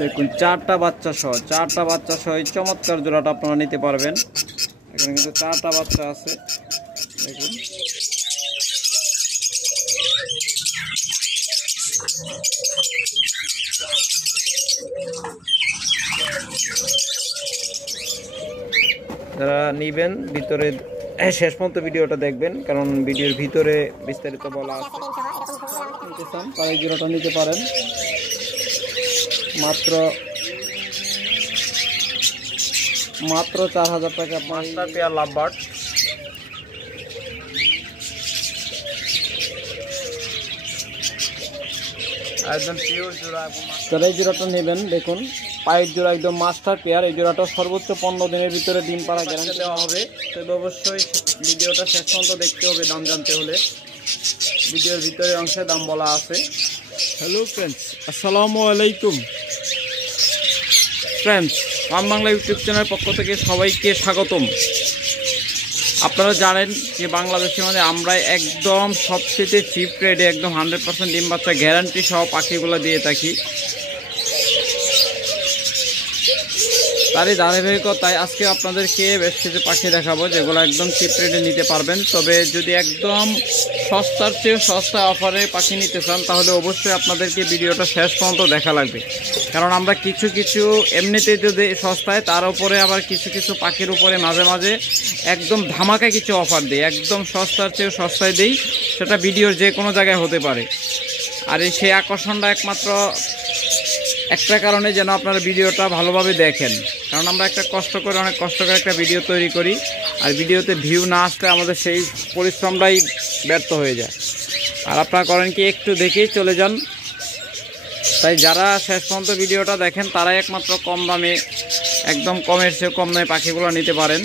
দেখুন চারটা বাচ্চা সহ এই চমৎকার জোড়াটা আপনারা নিতে পারবেন। এখানে কিন্তু চারটা বাচ্চা আছে দেখুন। যারা নিবেন ভিতরে শেষ পর্যন্ত ভিডিওটা দেখবেন, কারণ ভিডিওর ভিতরে বিস্তারিত বলা আছে। নিতে চান তারা এই জোড়াটা নিতে পারেন মাত্র 4000 টাকা। মাস্টার পেয়ার লাভবার্ড একদম পিওর জোড়া। যারা এই জোড়াটা নেবেন দেখুন পায়ের জোড়া একদম মাস্টার পেয়ার। এই জোড়াটা সর্বোচ্চ 15 দিনের ভিতরে ডিম পাড়া গ্যারান্টি দেওয়া হবে। তবে অবশ্যই ভিডিওটা শেষ পর্যন্ত দেখতে হবে দাম জানতে হলে। ভিডিওর ভিতরে অংশে দাম বলা আছে। হ্যালো ফ্রেন্ডস, আসসালামু আলাইকুম ফ্রেন্ডস, ফার্ম বাংলা ইউটিউব চ্যানেলের পক্ষ থেকে সবাইকে স্বাগতম। আপনারা জানেন যে বাংলাদেশের মধ্যে আমরা একদম সবচেয়ে চিপ রেটে একদম 100% ডিম বাচ্চা গ্যারান্টি সহ পাখিগুলো দিয়ে থাকি। তারই ধারাবাহিকতায় আজকে আপনাদেরকে বেশ কিছু পাখি দেখাবো যেগুলো একদম চিপ রেটে নিতে পারবেন। তবে যদি একদম সস্তার চেয়ে সস্তা অফারে পাখি নিতে চান তাহলে অবশ্যই আপনাদেরকে ভিডিওটা শেষ পর্যন্ত দেখা লাগবে। কারণ আমরা কিছু এমনিতেই যদি সস্তায় তার উপরে আবার কিছু পাখির উপরে মাঝে মাঝে একদম ধামাকা কিছু অফার দিই, একদম সস্তার চেয়ে সস্তায় দিই। সেটা ভিডিওর যে কোনো জায়গায় হতে পারে। আর এই সেই আকর্ষণটা একমাত্র একটা কারণে যেন আপনারা ভিডিওটা ভালোভাবে দেখেন। কারণ আমরা অনেক কষ্ট করে একটা ভিডিও তৈরি করি, আর ভিডিওতে ভিউ না আসলে আমাদের সেই পরিশ্রমটাই ব্যর্থ হয়ে যায়। আর আপনারা করেন কি একটু দেখেই চলে যান। তাই যারা শেষ পর্যন্ত ভিডিওটা দেখেন তারাই একমাত্র কম দামে, একদম কমের চেয়ে কম দামে পাখিগুলো নিতে পারেন।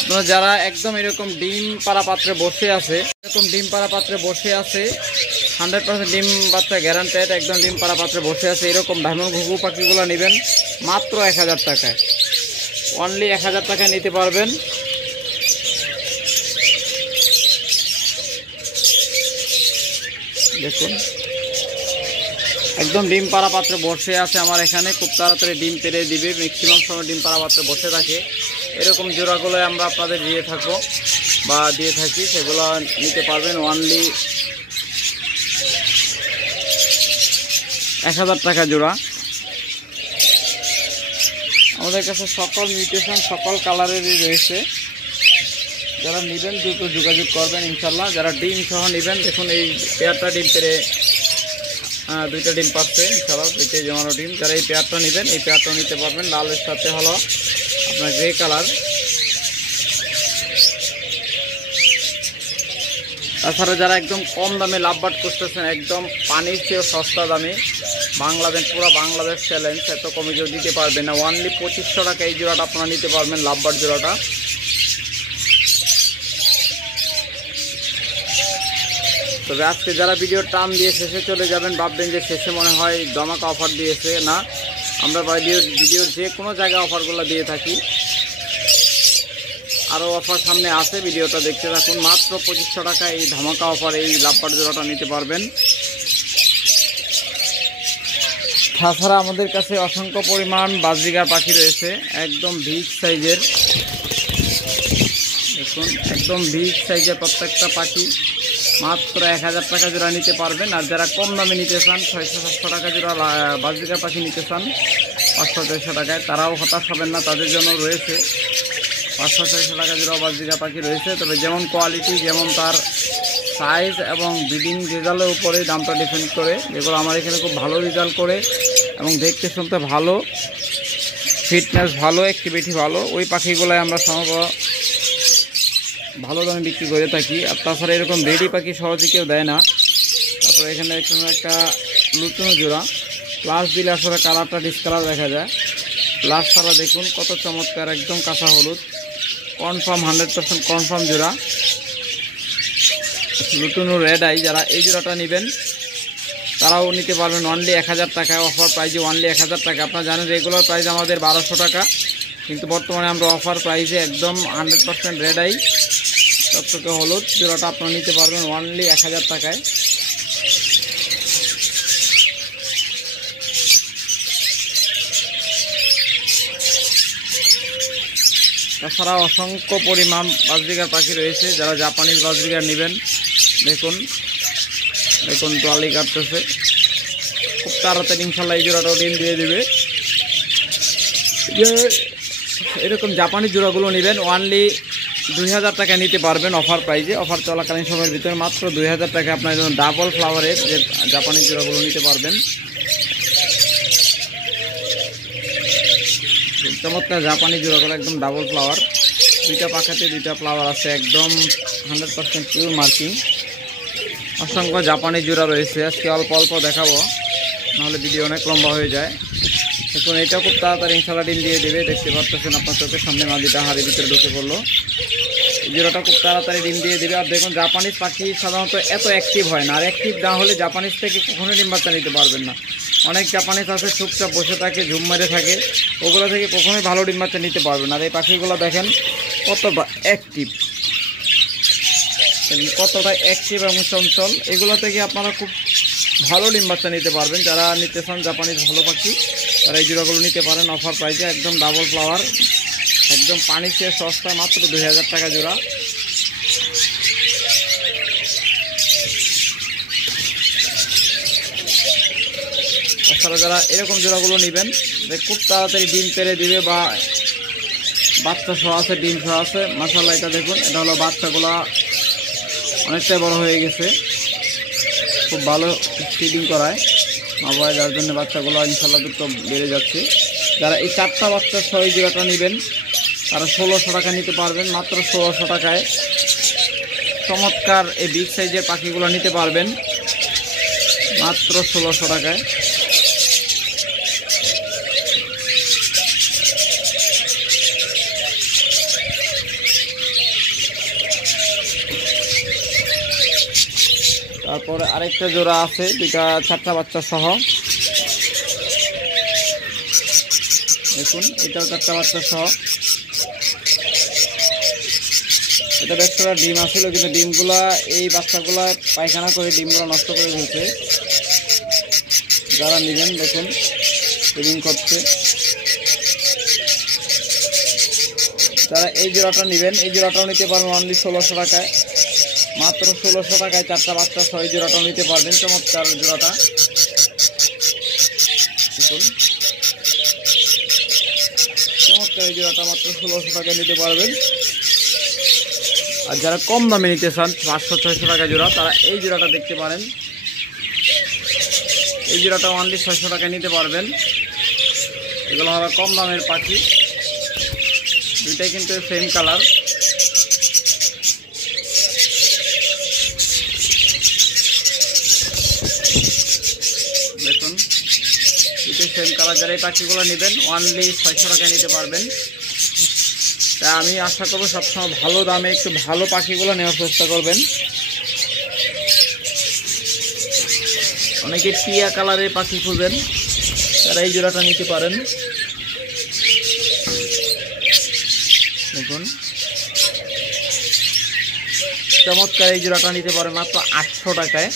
আপনারা যারা একদম এরকম ডিম পাড়া পাত্রে বসে আছে, 100% ডিম বাচ্চা গ্যারান্টেড, একদম ডিম পাড়া পাত্রে বসে আছে এরকম ডায়মন্ড ঘুঘু পাখিগুলো নেবেন মাত্র 1000 টাকায়। অনলি 1000 টাকায় নিতে পারবেন। দেখুন একদম ডিম পাড়া পাত্রে বসে আছে আমার এখানে, খুব তাড়াতাড়ি ডিম পেড়ে দিবে। ম্যাক্সিমাম সময় ডিম পাড়া পাত্রে বসে থাকে। এরকম জোড়াগুলো আমরা আপনাদের দিয়ে থাকি, সেগুলো নিতে পারবেন অনলি 1000 টাকা জোড়া। আমাদের কাছে সকল মিউটেশন সকল কালারেরই রয়েছে। যারা নেবেন দ্রুত যোগাযোগ করবেন ইনশাল্লাহ। যারা ডিম সহ নেবেন দেখুন এই পেয়ারটা ডিম পেড়ে 2টা ডিম পাচ্ছে ইনশাল্লাহ, 2টাই জমানো ডিম। যারা এই পেয়ারটা নেবেন এই পেয়ারটা নিতে পারবেন। লালের সাথে হলো আপনার গ্রে কালার। তাছাড়া যারা একদম কম দামে লাভবার্ড করতেছেন, একদম পানির চেয়েও সস্তা দামে, পুরো বাংলাদেশ চ্যালেঞ্জ, এত কমে কেউ দিতে পারবে না। অনলি 2500 টাকা এই জোড়াটা আপনারা নিতে পারবেন লাভবার্ড জোড়াটা। তবে আজকে যারা ভিডিও টান দিয়ে শেষে চলে যাবেন, ভাববেন যে শেষে মনে হয় ধামাকা অফার দিয়েছে। না, আমরা ভিডিওর যে কোনো জায়গায় অফারগুলো দিয়ে থাকি। আরও অফার সামনে আছে, ভিডিওটা দেখতে থাকুন। মাত্র 2500 টাকা এই ধামাকা অফার এই লাভবার্ড জোড়াটা নিতে পারবেন। তাছাড়া আমাদের কাছে অসংখ্য পরিমাণ বাজরিগার পাখি রয়েছে, একদম বিগ সাইজের। দেখুন একদম বিগ সাইজের প্রত্যেকটা পাখি মাত্র 1000 টাকা জোড়া নিতে পারবেন। আর যারা কম দামে নিতে চান, 600-700 টাকা জোড়া বাজরিগার পাখি নিতে চান 500-600 টাকায়, তারাও হতাশ হবেন না। তাদের জন্য রয়েছে 500-600 টাকা জোড়া বাজরিগার পাখি রয়েছে। তবে যেমন কোয়ালিটি, যেমন তার সাইজ এবং ব্রিডিং রেজাল্টের উপরে দামটা ডিপেন্ড করে। যেগুলো আমার এখানে খুব ভালো রেজাল্ট করে এবং দেখতে শুনতে ভালো, ফিটনেস ভালো, অ্যাক্টিভিটি ভালো, ওই পাখিগুলোই আমরা সমগ্র ভালো দামে বিক্রি করে থাকি। আর তাছাড়া এরকম রেডি পাখি সহজে কেউ দেয় না। তারপরে এখানে একটা লুটনো জোড়া, প্লাস দিলে আসলে কালারটা ডিসকালার দেখা যায়। প্লাস ছাড়া দেখুন কত চমৎকার, একদম কাঁচা হলুদ, কনফার্ম 100% কনফার্ম জোড়া লুটনো রেড আই। যারা এই জোড়াটা নেবেন তারাও নিতে পারবেন অনলি 1000 টাকায়। অফার প্রাইজে অনলি 1000 টাকা। আপনারা জানেন রেগুলার প্রাইস আমাদের 1200 টাকা, কিন্তু বর্তমানে আমরা অফার প্রাইসে একদম 100% রেড আই টকটকে হলুদ জোড়াটা আপনারা নিতে পারবেন অনলি 1000 টাকায়। তাছাড়া অসংখ্য পরিমাণ বাজরিগার পাখি রয়েছে। যারা জাপানিজ বাজরিগার নেবেন, দেখুন দেখুন তোয়ালি কাটতেছে, খুব তাড়াতাড়ি ইনশাল্লাহ এই জোড়াটাও ডিম দিয়ে দিবে। এরকম জাপানি জোড়াগুলো নেবেন অনলি 2000 টাকা নিতে পারবেন অফার প্রাইজে। অফার চলাকালীন সময়ের ভিতরে মাত্র 2000 টাকা আপনার ডাবল ফ্লাওয়ারের যে জাপানি জোড়াগুলো নিতে পারবেন। চমৎকার জাপানি জোড়াগুলো একদম ডাবল ফ্লাওয়ার, দুইটা পাখাতে দুইটা ফ্লাওয়ার আছে, একদম 100% পিওর মার্কিং। অসংখ্য জাপানি জোড়া রয়েছে, আজকে অল্প অল্প দেখাবো, নাহলে ভিডিও অনেক লম্বা হয়ে যায়। দেখুন এটা খুব তাড়াতাড়ি ইনশাল্লাহ ডিম দিয়ে দেবে, দেখতে পাচ্ছেন আপনার চোখের সামনে মাদিটা হাড়ির ভিতরে ঢুকে পড়লো। এই জোড়াটা খুব তাড়াতাড়ি ডিম দিয়ে দেবে। আর দেখুন জাপানিজ পাখি সাধারণত এত অ্যাক্টিভ হয় না, আর অ্যাক্টিভ না হলে জাপানিজ থেকে কখনোই ডিম বাচ্চা নিতে পারবেন না। অনেক জাপানিজ আছে চুপচাপ বসে থাকে, ঝুম মেরে থাকে, ওগুলো থেকে কখনোই ভালো ডিম বাচ্চা নিতে পারবেন না। আর এই পাখিগুলো দেখেন কতটা অ্যাক্টিভ, কতটা অ্যাক্টিভ এবং চঞ্চল, এগুলো থেকে আপনারা খুব ভালো ডিম বাচ্চা নিতে পারবেন। যারা নিতে চান জাপানিজ ভালো পাখি তারা এই জোড়াগুলো নিতে পারেন অফার প্রাইসে, একদম ডাবল ফ্লাওয়ার, একদম পানি চেয়ে সস্তায়, মাত্র 2000 টাকা জোড়া। তাছাড়া যারা এরকম জোড়াগুলো নেবেন যে খুব তাড়াতাড়ি ডিম পেরে দিবে বা বাচ্চা সহ আছে, ডিম সহ আছে, মাশাআল্লাহ এটা দেখুন, এটা হলো বাচ্চাগুলা অনেকটাই বড় হয়ে গেছে, খুব ভালো ফিডিং করায় মা বাবা, যার জন্য বাচ্চাগুলো ইনশাল্লাহ দুটো বেড়ে যাচ্ছে। যারা এই 4টা বাচ্চা সহ এই জোড়াটা নেবেন তারা 1600 টাকা নিতে পারবেন, মাত্র 1600 টাকায় চমৎকার এই বিগ সাইজের পাখিগুলো নিতে পারবেন মাত্র 1600 টাকায়। তারপরে আরেকটা জোড়া আছে, দুইটা 4টা বাচ্চা সহ, দেখুন এটাও 4টা বাচ্চা সহ। এটা দেখতে ডিম আসছিল, কিন্তু ডিমগুলা এই বাচ্চাগুলা পায়খানা করে ডিমগুলো নষ্ট করে ফেলছে। যারা নেবেন দেখুন ডিম করছে, যারা এই জোড়াটা নেবেন এই জোড়াটাও নিতে পারবেন অনলি 1600 টাকায়, মাত্র 1600 টাকায় 4টা বাচ্চা সহ এই জোড়াটাও নিতে পারবেন। চমৎকার জোড়াটা দেখুন, চমৎকার এই জোড়াটা মাত্র 1600 টাকায় নিতে পারবেন। আর যারা কম দামে নিতে চান 500-600 টাকা জোড়া, তারা এই জোড়াটা দেখতে পারেন, এই জোড়াটা অনলি 600 টাকায় নিতে পারবেন। এগুলো হবে কম দামের পাখি, দুইটাই কিন্তু সেম কালার। দেখুন দুইটাই সেম কালার, যারা এই পাখিগুলো নেবেন অনলি 600 টাকায় নিতে পারবেন। তাই আমি আশা করবো সবসময় ভালো দামে একটু ভালো পাখিগুলো নেওয়ার চেষ্টা করবেন। অনেকে টিয়া কালারের পাখি খুঁজেন, তারা এই জোড়াটা নিতে পারেন। দেখুন চমৎকার এই জোড়াটা নিতে পারেন মাত্র 800 টাকায়,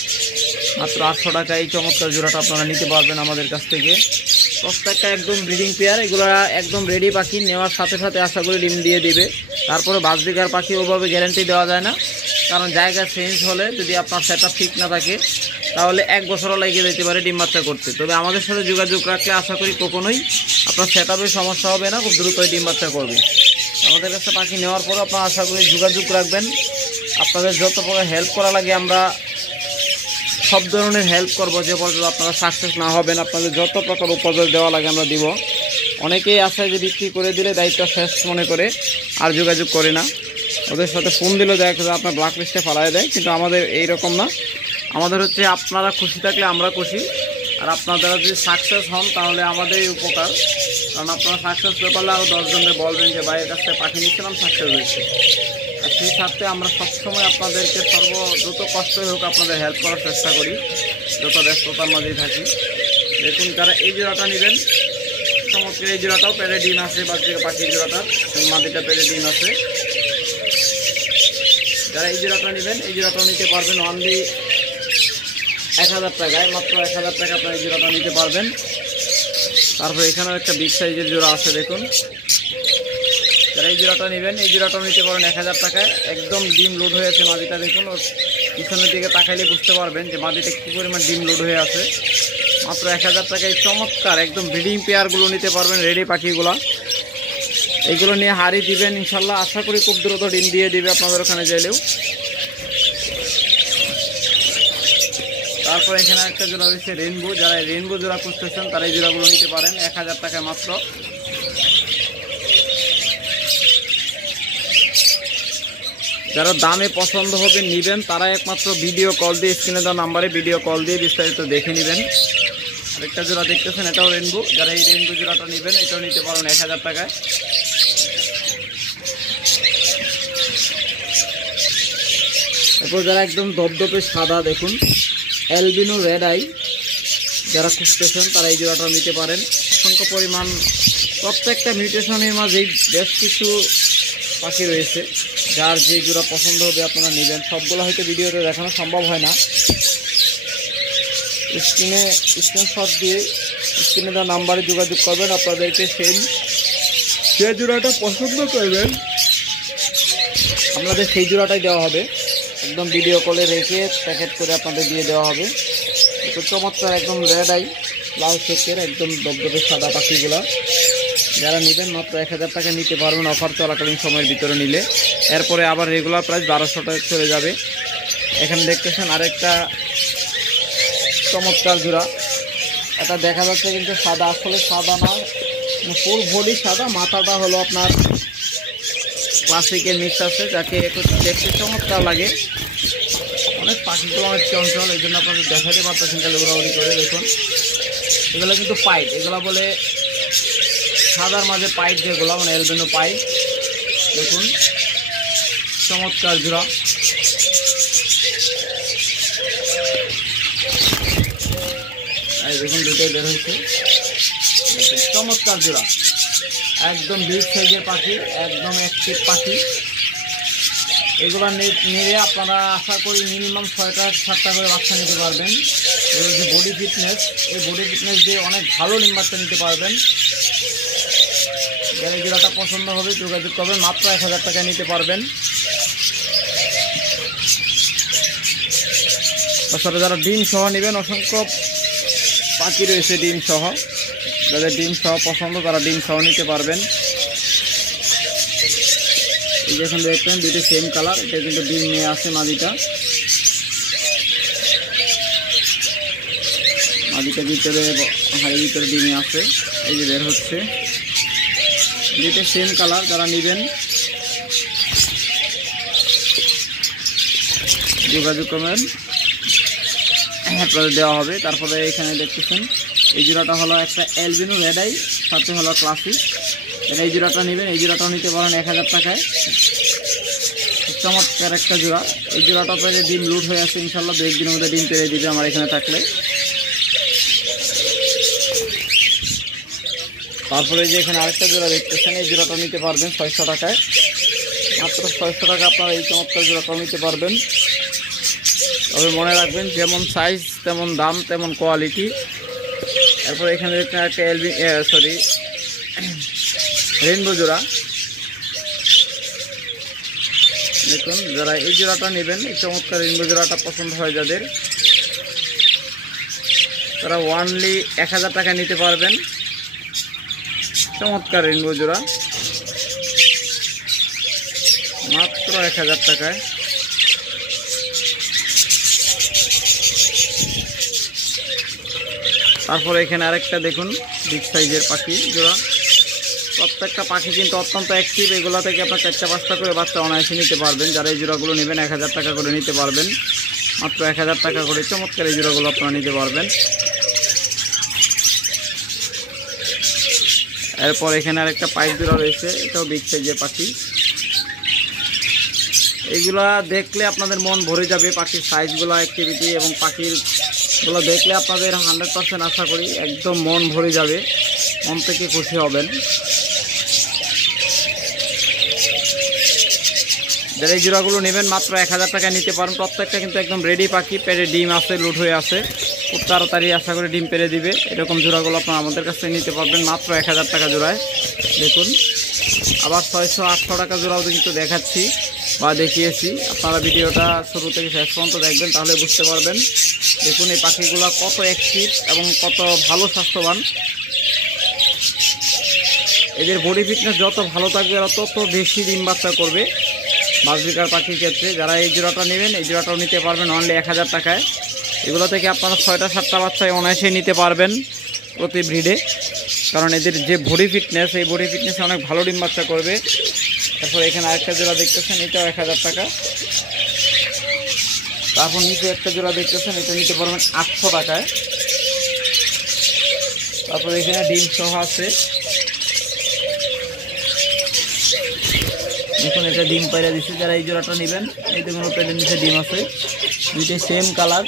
মাত্র 800 টাকায় এই চমৎকার জোড়াটা আপনারা নিতে পারবেন আমাদের কাছ থেকে। প্রত্যেকটা একদম ব্রিডিং পেয়ার, এগুলো একদম রেডি পাখি, নেওয়ার সাথে সাথে আশা করি ডিম দিয়ে দিবে। তারপরে বাজরিগার পাখি ওভাবে গ্যারান্টি দেওয়া যায় না, কারণ জায়গা চেঞ্জ হলে যদি আপনার সেটা ঠিক না থাকে তাহলে 1 বছরও লেগে যেতে পারে ডিম বাচ্চা করতে। তবে আমাদের সাথে যোগাযোগ রাখলে আশা করি কখনোই আপনার সেটআপে সমস্যা হবে না, খুব দ্রুতই ডিম বাচ্চা করবে। আমাদের কাছে পাখি নেওয়ার পর আপনারা আশা করি যোগাযোগ রাখবেন, আপনাদের যত প্রকার হেল্প করা লাগে আমরা সব ধরনের হেল্প করবো, যে পর্যন্ত আপনারা সাকসেস না হবেন আপনাদের যত প্রকার উপযোগ দেওয়া লাগে আমরা দিব। অনেকেই আছে যে বিক্রি করে দিলে দায়িত্ব শেষ মনে করে আর যোগাযোগ করে না, ওদের সাথে ফোন দিলেও দেখা যায় আপনার ব্ল্যাক লিস্টে ফেলায় দেয়, কিন্তু আমাদের এইরকম না। আমাদের হচ্ছে আপনারা খুশি থাকলে আমরা খুশি, আর আপনারা যদি সাকসেস হন তাহলে আমাদেরই উপকার, কারণ আপনারা সাকসেস হতে পারলে আরও 10 জনকে বলবেন যে ভাইয়ের কাছ থেকে পাখি নিচ্ছিলাম সাকসেস হয়েছে। আর সেই সাথে আমরা সবসময় আপনাদেরকে যত কষ্টই হোক আপনাদের হেল্প করার চেষ্টা করি, যত ব্যস্ততার মাঝেই থাকি। দেখুন যারা এই জোড়াটা নেবেন চমৎকার, এই জোড়াটাও পেড়ে ডিম আছে, বাচ্চা পাখির জোড়াটার মাদিটা পেড়ে ডিম আছে। যারা এই জোড়াটা নেবেন এই জোড়াটাও নিতে পারবেন অনলি 1000 টাকায়, মাত্র 1000 টাকা আপনার এই জোড়াটা নিতে পারবেন। তারপর এখানেও একটা বিগ সাইজের জোড়া আছে, দেখুন যারা এই জোড়াটা নেবেন এই জোড়াটাও নিতে পারেন 1000 টাকায়। একদম ডিম লোড হয়েছে মাদিটা, দেখুন ওর পিছনের দিকে তাকাইলে বুঝতে পারবেন যে মাদিটা কী পরিমাণ ডিম লোড হয়ে আছে। মাত্র 1000 টাকায় চমৎকার একদম ব্রিডিং পেয়ারগুলো নিতে পারবেন, রেডি পাখিগুলা। এইগুলো নিয়ে হাড়ি দিবেন ইনশাল্লাহ, আশা করি খুব দ্রুত ডিম দিয়ে দিবে আপনাদের ওখানে গেলেও। তারপর এখানে একটা জোড়া রয়েছে রেনবো, যারা রেনবো জোড়া খুঁজতেছেন তারা এই জোড়াগুলো নিতে পারেন 1000 টাকায় মাত্র। যারা দামে পছন্দ হবে নেবেন তারা একমাত্র ভিডিও কল দিয়ে স্ক্রিনে দেওয়া নাম্বারে ভিডিও কল দিয়ে বিস্তারিত দেখে নেবেন। আরেকটা জোড়া দেখতেছেন এটাও রেনবো, যারা এই রেনবো জোড়াটা নেবেন এটাও নিতে পারেন 1000 টাকায়। এরপর যারা একদম ধবধবে সাদা দেখুন অ্যালবিনো রেড আই যারা খুঁজতেছেন তারা এই জোড়াটা নিতে পারেন। অসংখ্য পরিমাণ প্রত্যেকটা মিউটেশনের মাঝেই বেশ কিছু পাখি রয়েছে, যার যে জোড়া পছন্দ হবে আপনারা নেবেন। সবগুলো হয়তো ভিডিওতে দেখানো সম্ভব হয় না, স্ক্রিনশট দিয়ে স্ক্রিনে দেওয়া নাম্বারে যোগাযোগ করবেন, আপনাদেরকে যে জোড়াটা পছন্দ করবেন আপনাদের সেই জোড়াটাই দেওয়া হবে। একদম ভিডিও কলে রেখে প্যাকেট করে আপনাদের দিয়ে দেওয়া হবে। একটু চমৎকার একদম রেড আই লাল শেকের একদম দবদবে সাদা পাখিগুলা যারা নেবেন মাত্র 1000 টাকা নিতে পারবেন অফার চলাকালীন সময়ের ভিতরে নিলে। এরপরে আবার রেগুলার প্রাইস 1200 টাকা চলে যাবে। এখানে দেখতেছেন আরেকটা চমৎকার জোড়া, এটা দেখা যাচ্ছে কিন্তু সাদা, আসলে সাদা না, ফুল বডি সাদা, মাথাটা হলো আপনার ক্লাসিকের মিক্স আছে, যাকে একটু দেখতে চমৎকার লাগে। অনেক পাখিগুলো অনেক চঞ্চল, এই জন্য আপনাদের দেখাতে পারতেছেন তাহলে ঘোরাঘুরি করে। দেখুন এগুলো কিন্তু পাইট, এগুলো বলে সাদার মাঝে পাইট, যেগুলো মানে অ্যালবিনো পাইট। দেখুন চমৎকার জোড়া, দেখুন দুটোই বের হয়েছে, চমৎকার জোড়া একদম বিগ সাইজের পাখি, একদম অ্যাক্টিভ পাখি। এগুলো নিয়ে আপনারা আশা করি মিনিমাম 6টা-7টা করে বাচ্চা নিতে পারবেন। এর যে বডি ফিটনেস, এই বডি ফিটনেস দিয়ে অনেক ভালো ডিম বাচ্চা নিতে পারবেন। যারা এই জোড়াটা পছন্দ হবে যোগাযোগ করবেন, মাত্র 1000 টাকায় নিতে পারবেন। তাছাড়া যারা ডিম সহ নেবেন অসংখ্য পাখি রয়েছে ডিম সহ, যাদের ডিম সহ পছন্দ তারা ডিম সহ নিতে পারবেন। এই যে এখন দেখবেন দুটো সেম কালার, এটা কিন্তু ডিম নিয়ে আসে মাদিটা, ভিতরে হাড়ির ভিতরে ডিমে আছে, এই যে বের হচ্ছে। দুটো সেম কালার, যারা নেবেন যোগাযোগ করবেন, আপনাদের দেওয়া হবে। তারপরে এখানে দেখতেছেন এই জোড়াটা হলো একটা অ্যালবিনো রেড আই, সাথে হলো ক্লাসিক। এই জোড়াটা নেবেন, এই জোড়াটাও নিতে পারেন 1000 টাকায়। চমৎকার একটা জোড়া, এই জোড়াটা পেরে ডিম লুট হয়ে আছে ইনশাল্লাহ, 2 দিনের মধ্যে ডিম পেরে দিবে আমার এখানে থাকলে। তারপরে যে এখানে আরেকটা জোড়া দেখতেছেন, এই জোড়াটা নিতে পারবেন 600 টাকায়, মাত্র 600 টাকা আপনারা এই চমৎকার জোড়াটাও নিতে পারবেন। তবে মনে রাখবেন যেমন সাইজ তেমন দাম তেমন কোয়ালিটি। এরপর এখানে দেখছেন একটা রেইনবো জোড়া, দেখুন যারা এই জোড়াটা নেবেন, এই চমৎকার রেইনবো জোড়াটা পছন্দ হয় যাদের, তারা ওয়ানলি 1000 টাকা নিতে পারবেন। চমৎকার রেইনবো জোড়া মাত্র 1000 টাকায়। তারপরে এখানে আরেকটা দেখুন বিগ সাইজের পাখি জোড়া, প্রত্যেকটা পাখি কিন্তু অত্যন্ত অ্যাক্টিভ। এগুলো থেকে আপনার 4টা-5টা করে বাচ্চা অনায়াসে নিতে পারবেন। যারা এই জোড়াগুলো নেবেন 1000 টাকা করে নিতে পারবেন, মাত্র 1000 টাকা করে চমৎকার এই জোড়াগুলো আপনারা নিতে পারবেন। এরপর এখানে আরেকটা পাইপ জোড়া রয়েছে, এটাও বিগ সাইজের পাখি। এইগুলা দেখলে আপনাদের মন ভরে যাবে, পাখির সাইজগুলো, অ্যাক্টিভিটি এবং পাখিরগুলো দেখলে আপনাদের 100% আশা করি একদম মন ভরে যাবে, মন থেকে খুশি হবেন। যারা এই জোড়াগুলো নেবেন মাত্র 1000 টাকায় নিতে পারেন। প্রত্যেকটা কিন্তু একদম রেডি পাখি, পেরে ডিম আছে, লুট হয়ে আছে, খুব তাড়াতাড়ি আশা করে ডিম পেরে দিবে। এরকম জোড়াগুলো আপনারা আমাদের কাছ থেকে নিতে পারবেন মাত্র 1000 টাকা জোড়ায়। দেখুন আবার 600-800 টাকা জোড়াও কিন্তু দেখাচ্ছি বা দেখিয়েছি। আপনারা ভিডিওটা শুরু থেকে শেষ পর্যন্ত দেখবেন, তাহলে বুঝতে পারবেন। দেখুন এই পাখিগুলো কত অ্যাক্টিভ এবং কত ভালো স্বাস্থ্যবান। এদের বডি ফিটনেস যত ভালো থাকবে এরা তত বেশি ডিম বাচ্চা করবে বাজবিকার পাখির ক্ষেত্রে। যারা এই জোড়াটা নেবেন এই জোড়াটাও নিতে পারবেন অনলি 1000 টাকায়। এগুলো থেকে আপনারা 6টা-7টা বাচ্চায় অনায়াসেই নিতে পারবেন প্রতি ব্রিডে, কারণ এদের যে বডি ফিটনেস, এই বডি ফিটনেসে অনেক ভালো ডিম বাচ্চা করবে। তারপর এখানে আরেকটা জোড়া দেখতেছেন, এটাও 1000 টাকা। তারপর নিচে একটা জোড়া দেখতেছেন, এটা নিতে পারবেন 800 টাকায়। তারপর এখানে ডিম সহ আছে, দেখুন এটা ডিম পাইরা দিচ্ছে। যারা এই জোড়াটা নেবেন, এই দেখুন পেটের নিচে ডিম আছে, দুইটাই সেম কালার।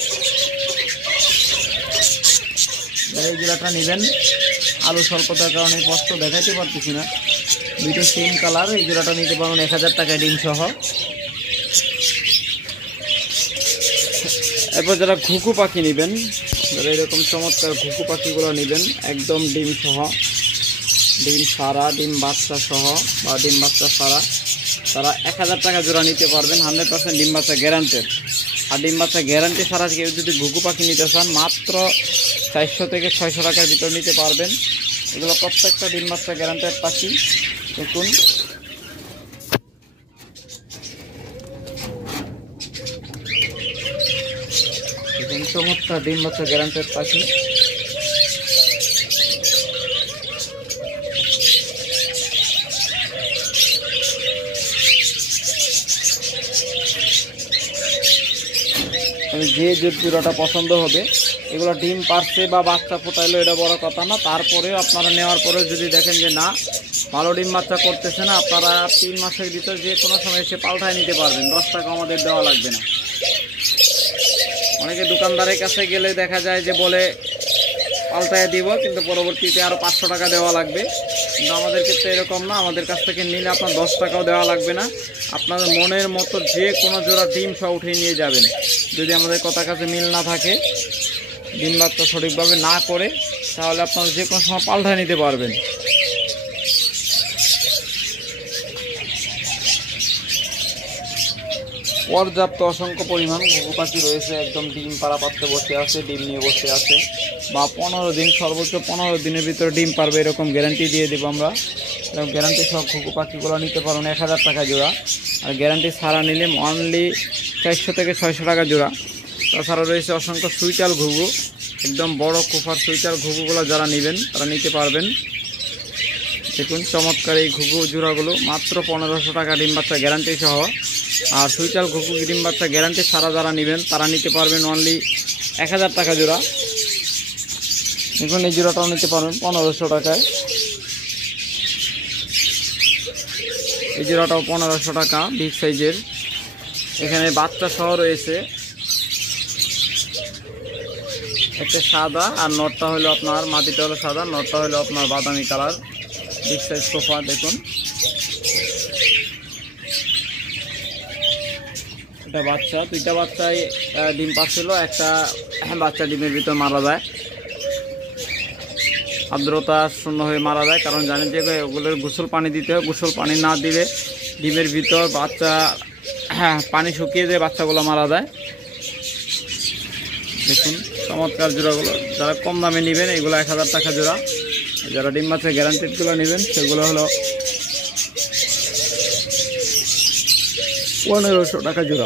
যারা এই জোড়াটা নেবেন, আলু স্বল্পতার কারণে স্পষ্ট দেখাইতে পারতেছি না, দুইটাই সেম কালার। এই জোড়াটা নিতে পারবেন 1000 টাকায় ডিম সহ। এরপর যারা ঘুঘু পাখি নেবেন, যারা এরকম চমৎকার ঘুঘু পাখিগুলো নেবেন একদম ডিম সহ, ডিম সারা, ডিম বাচ্চা সহ বা ডিম বাচ্চা সারা, তারা 1000 টাকা জোড়া নিতে পারবেন। 100% ডিম বাচ্চা গ্যারান্টেড। আর ডিম বাচ্চা গ্যারান্টি ছাড়া কেউ যদি ঘুঘু পাখি নিতে চান, মাত্র 400 থেকে 600 টাকার ভিতর নিতে পারবেন। এগুলো প্রত্যেকটা ডিম বাচ্চা গ্যারান্টেড পাখি। দেখুন চমৎকার ডিম বাচ্চা গ্যারান্টেড পাখি। যে জোড়াটা পছন্দ হবে, এগুলো ডিম পারছে বা বাচ্চা ফোটাইলো এটা বড় কথা না, তারপরেও আপনারা নেওয়ার পরেও যদি দেখেন যে না ভালো ডিম বাচ্চা করতেছে না, আপনারা 3 মাসের ভিতর যে কোনো সময় এসে পাল্টায় নিতে পারবেন। 10 টাকা আমাদের দেওয়া লাগবে না। অনেকে দোকানদারের কাছে গেলে দেখা যায় যে বলে পাল্টায় দিব, কিন্তু পরবর্তীতে আরও 500 টাকা দেওয়া লাগবে। কিন্তু আমাদের ক্ষেত্রে এরকম না, আমাদের কাছ থেকে নিলে আপনার 10 টাকাও দেওয়া লাগবে না। আপনাদের মনের মতো যে কোনো জোড়া ডিম সহ উঠিয়ে নিয়ে যাবেন। যদি আমাদের কথা কাছে মিল না থাকে, ডিম বাচ্চা সঠিকভাবে না করে, তাহলে আপনারা যে কোনো সময় পাল্টায় নিতে পারবেন। পর্যাপ্ত অসংখ্য পরিমাণ ঘুঘু পাখি রয়েছে, একদম ডিম পাড়া পাত্রে বসে আছে, ডিম নিয়ে বসে আছে, বা 15 দিন, সর্বোচ্চ 15 দিনের ভিতরে ডিম পারবে এরকম গ্যারান্টি দিয়ে দেবো আমরা। এরকম গ্যারান্টি সহ ঘুঘু পাখিগুলো নিতে পারবেন 1000 টাকা জোড়া। আর গ্যারান্টি ছাড়া নিলে অনলি 400 থেকে 600 টাকা জোড়া। তাছাড়া রয়েছে অসংখ্য সুইটাল ঘুঘু, একদম বড় কুফার সুইটাল ঘুঘুগুলো যারা নেবেন তারা নিতে পারবেন। দেখুন চমৎকার এই ঘুঘু জোড়াগুলো মাত্র 1500 টাকা ডিম বাচ্চা গ্যারান্টি সহ। আর সুইটাল ঘুঘু ডিম বাচ্চা গ্যারান্টি ছাড়া যারা নেবেন তারা নিতে পারবেন অনলি 1000 টাকা জোড়া। দেখুন এই জোড়াটাও নিতে পারবেন 1500 টাকায়। এই জোড়াটাও 1500 টাকা, বিগ সাইজের। এখানে বাচ্চা সহ রয়েছে, একটা সাদা আর নটটা হলো আপনার, মাটিটা হলো সাদা, নটটা হলো আপনার বাদামি কালার, বিগ সাইজ সোফা। দেখুন এটা বাচ্চা, 2টা বাচ্চায় ডিম পাচ্ছিল, একটা বাচ্চা ডিমের ভিতর মারা যায়, আর্দ্রতা শূন্য হয়ে মারা যায়। কারণ জানেন যে ওগুলোর গোসল পানি দিতে হয়, গোসল পানি না দিলে ডিমের ভিতর বাচ্চা পানি শুকিয়ে যায়, বাচ্চাগুলো মারা যায়। দেখুন চমৎকার জোড়াগুলো। যারা কম দামে নেবেন এগুলো 1000 টাকা জোড়া। যারা ডিম বাচ্চা গ্যারান্টেডগুলো নেবেন সেগুলো হলো 1500 টাকা জোড়া।